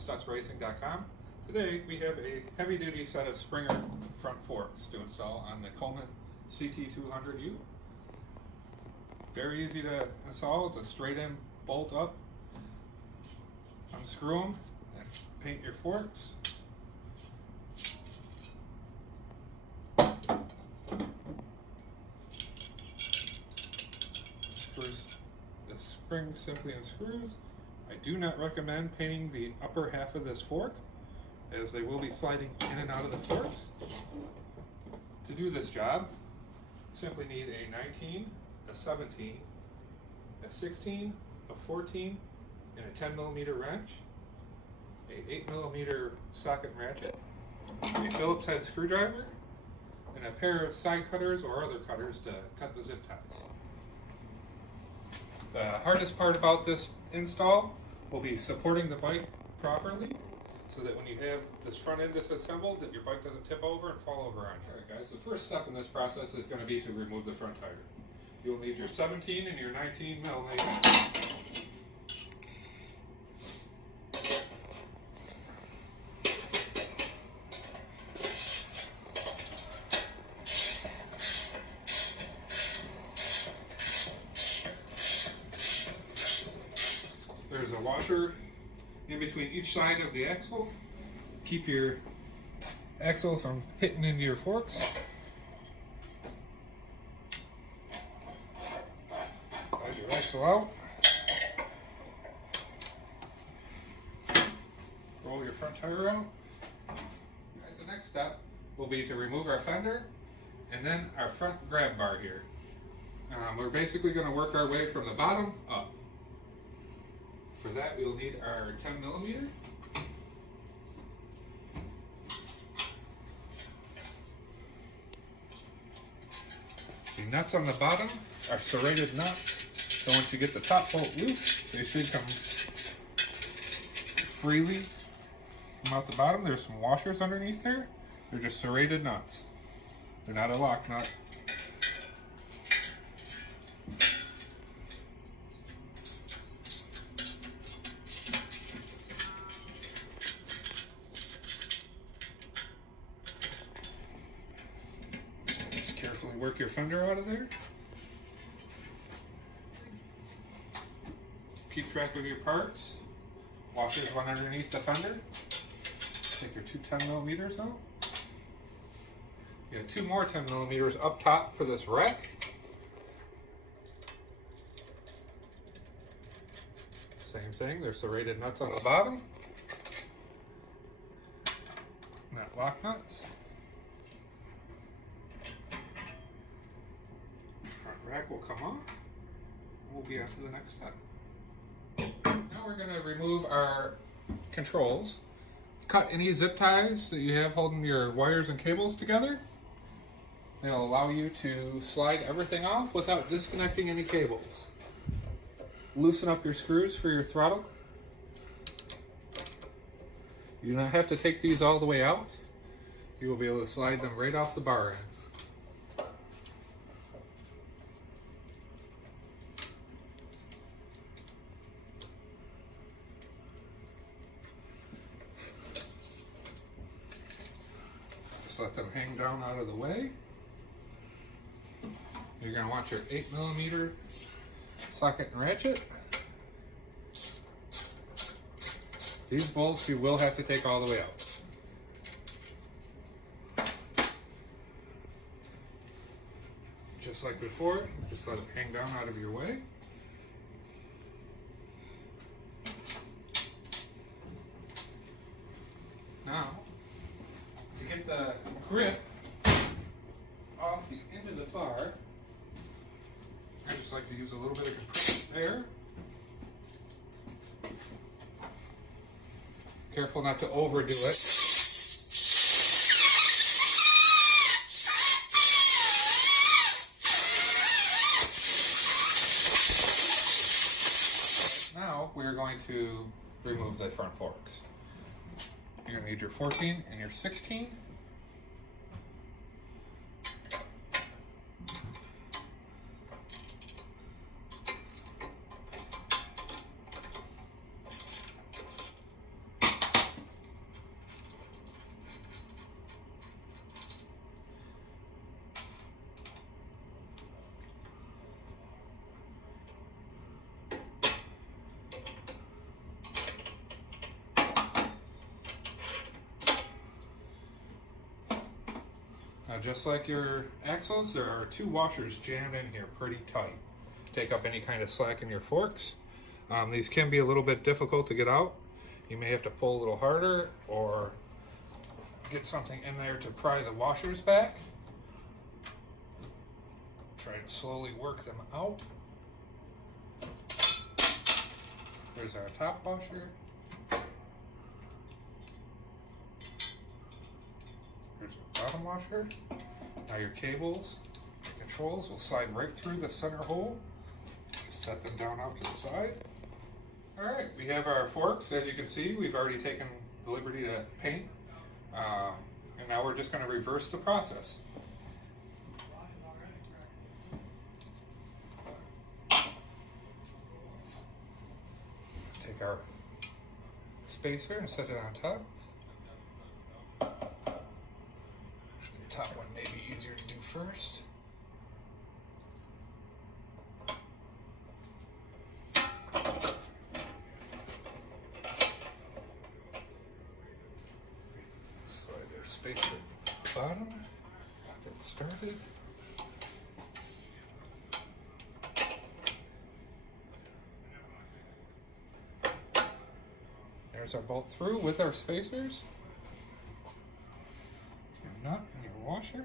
StutzRacing.com. Today we have a heavy-duty set of Springer front forks to install on the Coleman CT200U. Very easy to install. It's a straight-in bolt up. Unscrew them and paint your forks. The spring simply unscrews. I do not recommend painting the upper half of this fork, as they will be sliding in and out of the forks. To do this job, simply need a 19, a 17, a 16, a 14, and a 10mm wrench, a 8mm socket and ratchet, a Phillips head screwdriver, and a pair of side cutters or other cutters to cut the zip ties. The hardest part about this install will be supporting the bike properly, so that when you have this front end disassembled, that your bike doesn't tip over and fall over on you. Alright guys, the first step in this process is going to be to remove the front tire. You'll need your 17 and your 19mm. There's a washer in between each side of the axle. Keep your axle from hitting into your forks. Slide your axle out. Roll your front tire out. Guys, the next step will be to remove our fender and then our front grab bar here. We're basically going to work our way from the bottom up. For that, we'll need our 10mm. The nuts on the bottom are serrated nuts, so once you get the top bolt loose, they should come freely from out the bottom. There's some washers underneath there. They're just serrated nuts. They're not a lock nut. Work your fender out of there. Keep track of your parts. Washers one underneath the fender. Take your two 10mm out. You have two more 10mm up top for this rack. Same thing, there's serrated nuts on the bottom. Not lock nuts. Rack will come off. We'll be on to the next step. Now we're going to remove our controls. Cut any zip ties that you have holding your wires and cables together. It'll allow you to slide everything off without disconnecting any cables. Loosen up your screws for your throttle. You don't have to take these all the way out. You will be able to slide them right off the bar end. Let them hang down out of the way. You're going to want your 8mm socket and ratchet. These bolts you will have to take all the way out. Just like before, just let it hang down out of your way. Now, to get the grip off the end of the bar, I just like to use a little bit of compressed air. Careful not to overdo it. Now we're going to remove the front forks. You're going to need your 14 and your 16. Now, just like your axles, there are two washers jammed in here pretty tight. Take up any kind of slack in your forks. These can be a little bit difficult to get out. You may have to pull a little harder or get something in there to pry the washers back. Try to slowly work them out. There's our top washer. Here's our bottom washer. Now your cables, your controls will slide right through the center hole. Just set them down off to the side. Alright, we have our forks. As you can see, we've already taken the liberty to paint. And now we're just going to reverse the process. Take our spacer and set it on top. The top one may be easier to do first. Slide their spacer bottom. Get it started. There's our bolt through with our spacers. Your nut and your washer.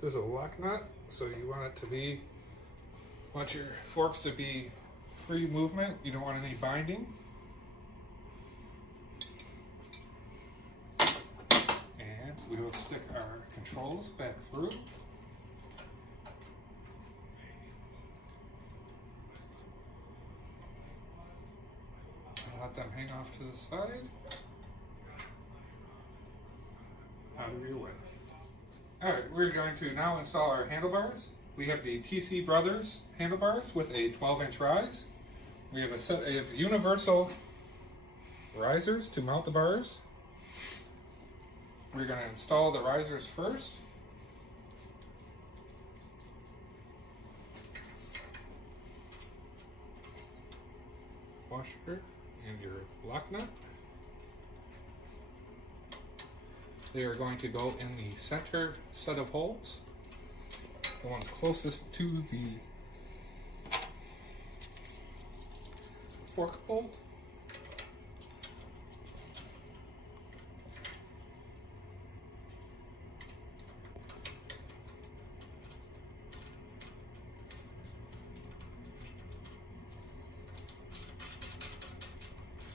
This is a lock nut, so you want it to be, want your forks to be free movement. You don't want any binding. And we will stick our controls back through. And let them hang off to the side. Out of your way. Alright, we're going to now install our handlebars. We have the TC Brothers handlebars with a 12-inch rise. We have a set of universal risers to mount the bars. We're going to install the risers first. Washer and your lock nut. They are going to go in the center set of holes, the ones closest to the fork bolt.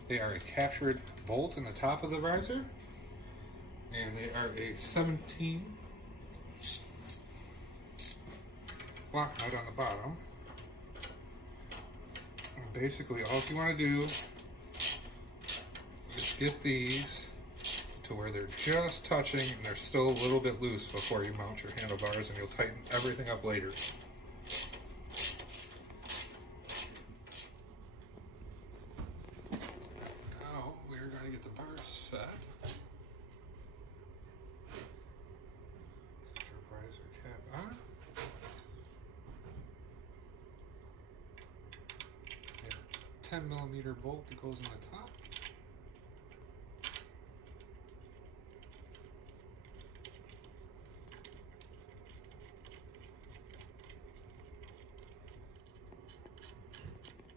They are a captured bolt in the top of the riser. And they are a 17 lock nut on the bottom. And basically, all you want to do is get these to where they're just touching and they're still a little bit loose before you mount your handlebars, and you'll tighten everything up later. Now we're going to get the bars set. On. 10mm bolt that goes in the top.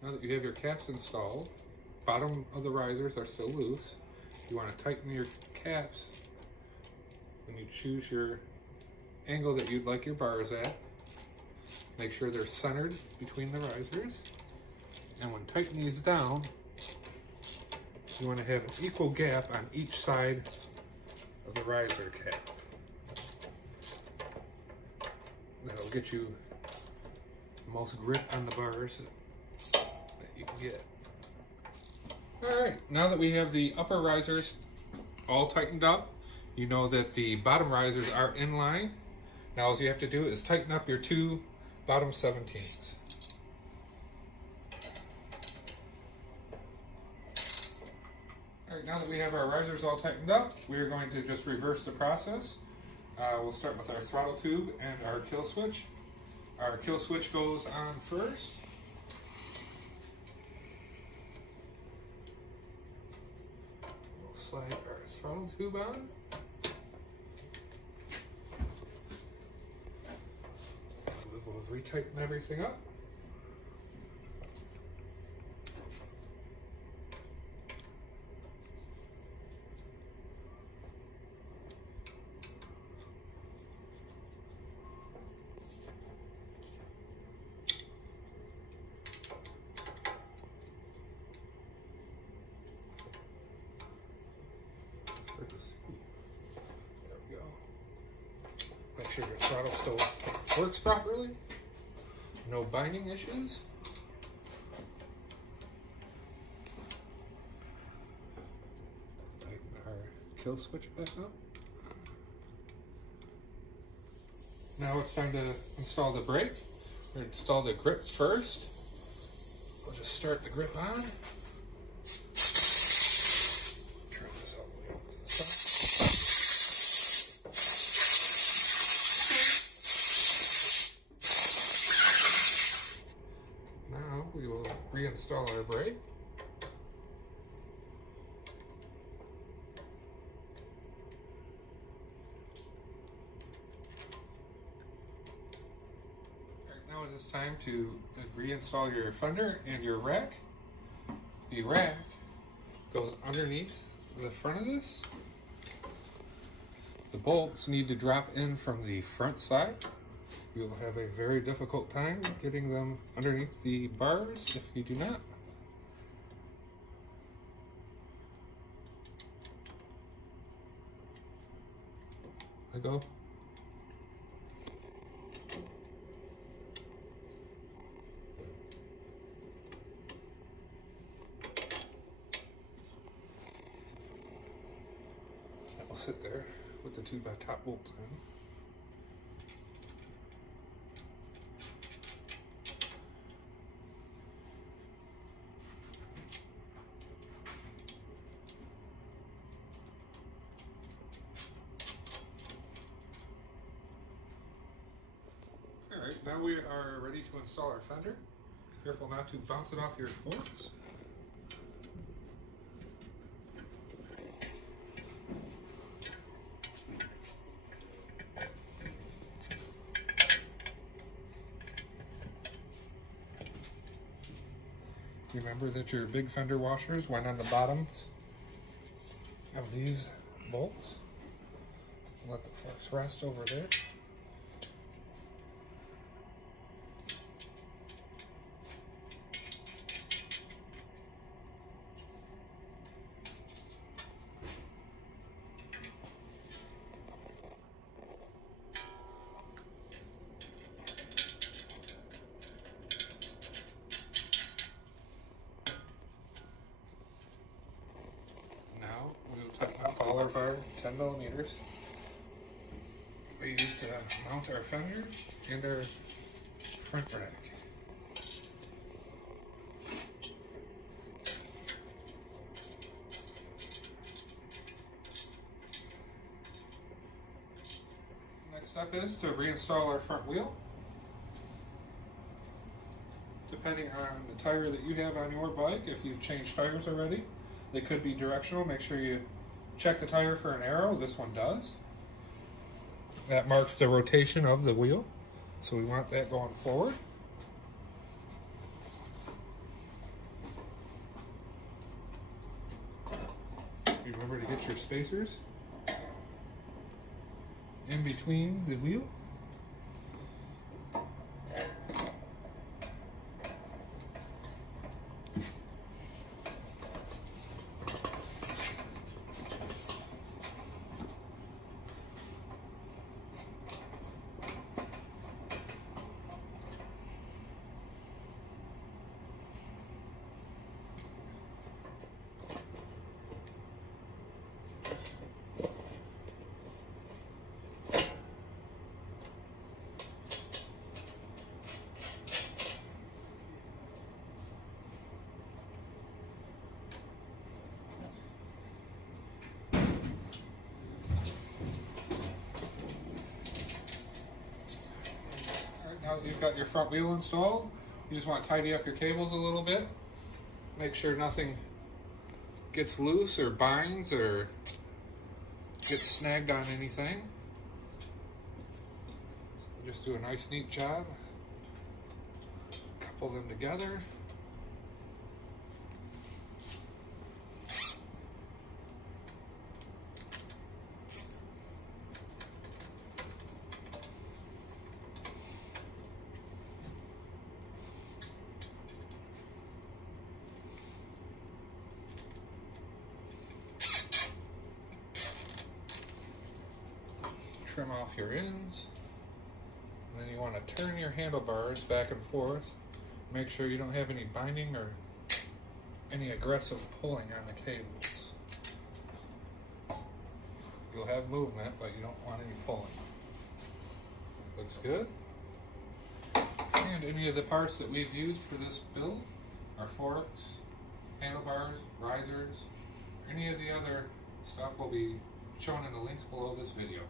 Now that you have your caps installed, bottom of the risers are still loose. You want to tighten your caps when you choose your angle that you'd like your bars at. Make sure they're centered between the risers. And when tightening these down, you want to have an equal gap on each side of the riser cap. That'll get you the most grip on the bars that you can get. Alright, now that we have the upper risers all tightened up, you know that the bottom risers are in line. Now all you have to do is tighten up your two bottom 17s. Alright, now that we have our risers all tightened up, we're going to just reverse the process. We'll start with our throttle tube and our kill switch. Our kill switch goes on first. We'll slide our throttle tube on. We'll retighten everything up. There we go. Make sure your throttle still works properly. No binding issues. Tighten our kill switch back up. Now it's time to install the brake. We'll install the grip first. We'll just start the grip on. Turn this all the way over to the side. Now we will reinstall our brake. Now it is time to reinstall your fender and your rack. The rack goes underneath the front of this. The bolts need to drop in from the front side. You will have a very difficult time getting them underneath the bars if you do not. Let go. That will sit there with the two top bolts in. Alright, now we are ready to install our fender. Careful not to bounce it off your forks. Remember that your big fender washers went on the bottoms of these bolts. Let the forks rest over there. All of our 10 millimeters we use to mount our fender and our front rack. Next step is to reinstall our front wheel. Depending on the tire that you have on your bike, if you've changed tires already, they could be directional. Make sure you check the tire for an arrow. This one does. That marks the rotation of the wheel, so we want that going forward. Remember to get your spacers in between the wheel. you've got your front wheel installed, you just want to tidy up your cables a little bit. Make sure nothing gets loose or binds or gets snagged on anything. So just do a nice neat job. Couple them together. Trim off your ends, and then you want to turn your handlebars back and forth. Make sure you don't have any binding or any aggressive pulling on the cables. You'll have movement, but you don't want any pulling. Looks good. And any of the parts that we've used for this build, our forks, handlebars, risers, any of the other stuff will be shown in the links below this video.